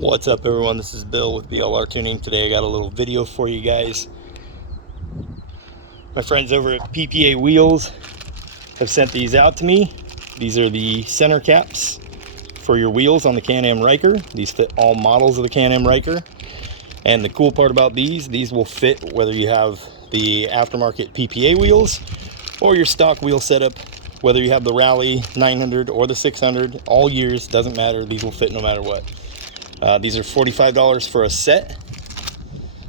What's up, everyone? This is Bill with BLR Tuning. Today I got a little video for you guys. My friends over at PPA Wheels have sent these out to me. These are the center caps for your wheels on the Can-Am Ryker. These fit all models of the Can-Am Ryker. And the cool part about these will fit whether you have the aftermarket PPA wheels or your stock wheel setup, whether you have the Rally 900 or the 600, all years, doesn't matter. These will fit no matter what. These are $45 for a set.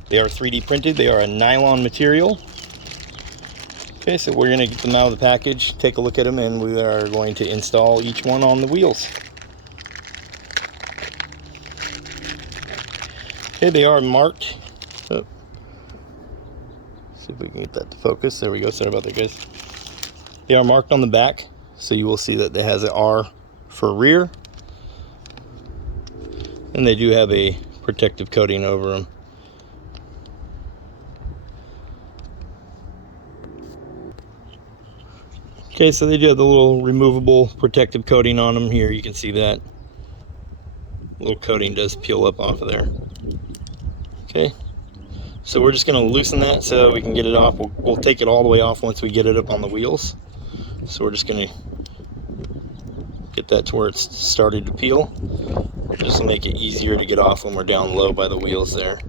They are 3D printed. They are a nylon material. Okay, so we're going to get them out of the package, take a look at them, and we are going to install each one on the wheels. Okay, they are marked. Oh. See if we can get that to focus. There we go. Sorry about that, guys. They are marked on the back, so you will see that it has an R for rear. And they do have a protective coating over them. Okay, so they do have the little removable protective coating on them here. You can see that little coating does peel up off of there. Okay, so we're just going to loosen that so we can get it off. We'll take it all the way off once we get it up on the wheels. So we're just going to get that to where it's started to peel. Just to make it easier to get off when we're down low by the wheels there.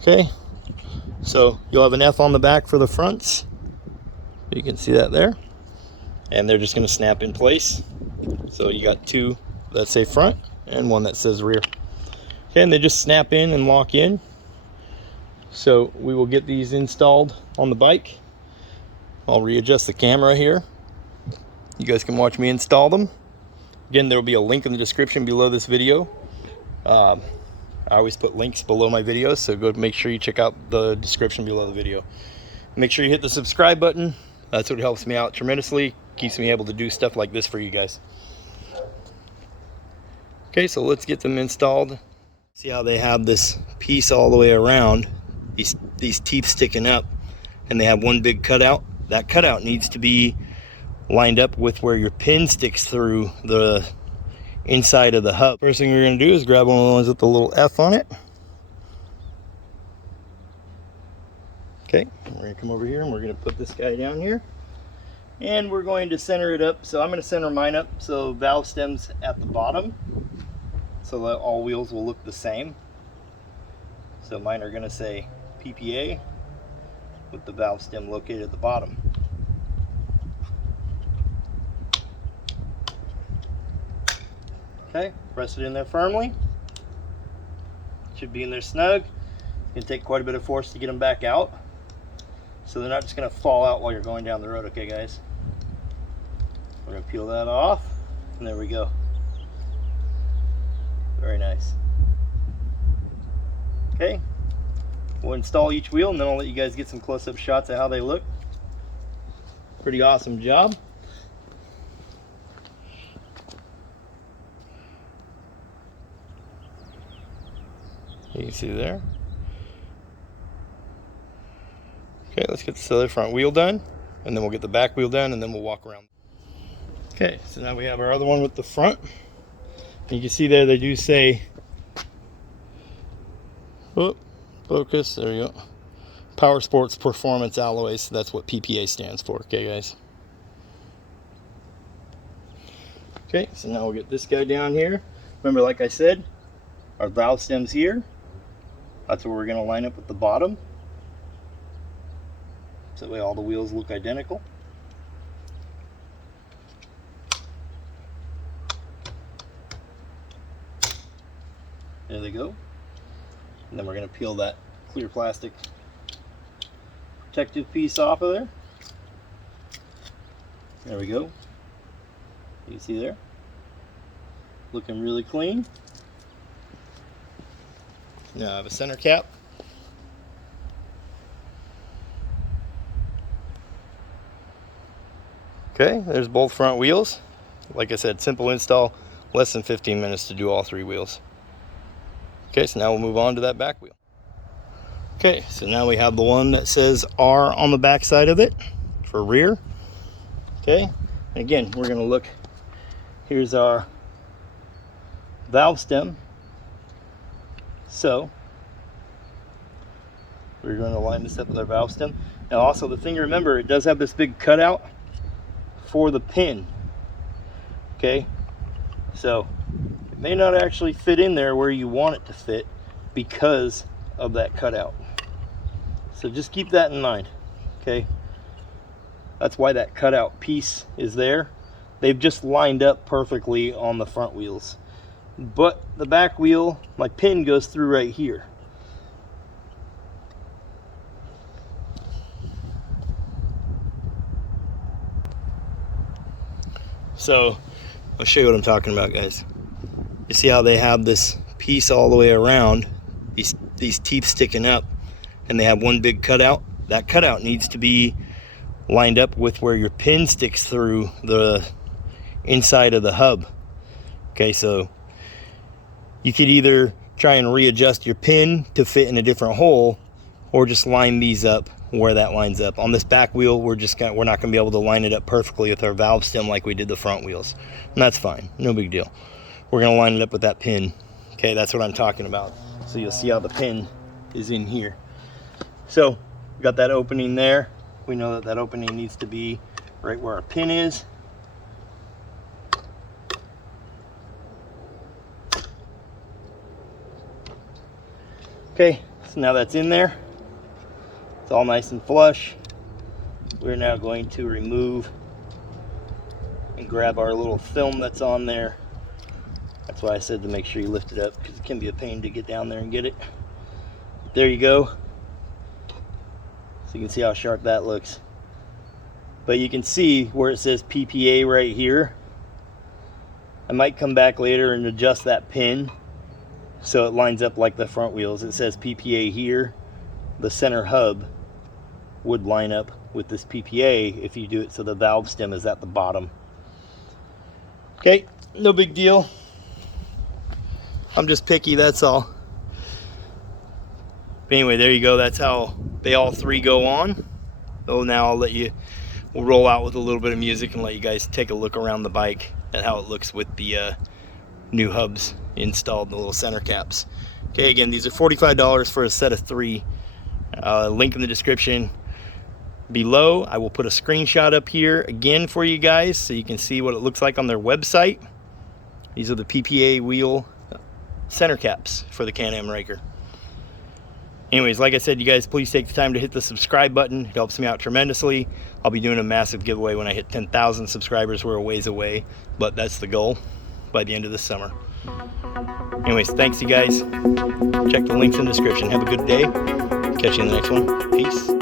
Okay, so you'll have an F on the back for the fronts. You can see that there. And they're just going to snap in place. So you got two that say front and one that says rear. Okay, and they just snap in and lock in. So we will get these installed on the bike. I'll readjust the camera here. You guys can watch me install them. Again, there will be a link in the description below this video. I always put links below my videos, so go make sure you check out the description below the video. Make sure you hit the subscribe button. That's what helps me out tremendously. Keeps me able to do stuff like this for you guys. Okay, so let's get them installed. See how they have this piece all the way around, these teeth sticking up, and they have one big cutout. That cutout needs to be lined up with where your pin sticks through the inside of the hub. First thing we're going to do is grab one of the ones with the little F on it. Okay, we're going to come over here and we're going to put this guy down here. And we're going to center it up. So I'm going to center mine up so valve stem's at the bottom, so that all wheels will look the same. So mine are going to say PPA with the valve stem located at the bottom. Okay, press it in there firmly. Should be in there snug. It's going to take quite a bit of force to get them back out, so they're not just going to fall out while you're going down the road. Okay, guys, we're going to peel that off, and there we go. Very nice. Okay, we'll install each wheel, and then I'll let you guys get some close-up shots of how they look. Pretty awesome job. You can see there. Okay, let's get this other front wheel done, and then we'll get the back wheel done, and then we'll walk around. Okay, so now we have our other one with the front. And you can see there they do say, oh, focus, there you go, Power Sports Performance Alloys. So that's what PPA stands for. Okay, guys. Okay, so now we'll get this guy down here. Remember, like I said, our valve stem's here. That's where we're going to line up with the bottom, so that way all the wheels look identical. There they go. And then we're going to peel that clear plastic protective piece off of there. There we go. You can see there. Looking really clean. Now I have a center cap. Okay, there's both front wheels. Like I said, simple install, less than 15 minutes to do all three wheels. Okay, so now we'll move on to that back wheel. Okay, so now we have the one that says R on the back side of it for rear. Okay, and again, we're going to look here's our valve stem. So we're going to line this up with our valve stem. Now also the thing to remember, it does have this big cutout for the pin. Okay, so it may not actually fit in there where you want it to fit because of that cutout. So just keep that in mind. Okay, that's why that cutout piece is there. They've just lined up perfectly on the front wheels, but the back wheel, my pin goes through right here. So I'll show you what I'm talking about, guys. You see how they have this piece all the way around, these teeth sticking up, and they have one big cutout? That cutout needs to be lined up with where your pin sticks through the inside of the hub. Okay, so you could either try and readjust your pin to fit in a different hole, or just line these up where that lines up. On this back wheel, we're not going to be able to line it up perfectly with our valve stem like we did the front wheels, and that's fine, no big deal. We're going to line it up with that pin. Okay, that's what I'm talking about. So you'll see how the pin is in here. So we got that opening there. We know that that opening needs to be right where our pin is. Okay, so now that's in there. It's all nice and flush. We're now going to remove and grab our little film that's on there. That's why I said to make sure you lift it up, because it can be a pain to get down there and get it. There you go. So you can see how sharp that looks. But you can see where it says PPA right here. I might come back later and adjust that pin so it lines up like the front wheels. It says PPA here. The center hub would line up with this PPA if you do it so the valve stem is at the bottom. Okay, no big deal. I'm just picky, that's all. But anyway, there you go. That's how they all three go on. So now we'll roll out with a little bit of music and let you guys take a look around the bike at how it looks with the new hubs installed, the little center caps. Okay, again, these are $45 for a set of 3. Link in the description below. I will put a screenshot up here again for you guys so you can see what it looks like on their website. These are the PPA wheel center caps for the Can-Am Ryker. Anyways, like I said, you guys please take the time to hit the subscribe button. It helps me out tremendously. I'll be doing a massive giveaway when I hit 10,000 subscribers. We're a ways away, but that's the goal by the end of this summer. Anyways, thanks you guys. Check the links in the description. Have a good day. Catch you in the next one. Peace.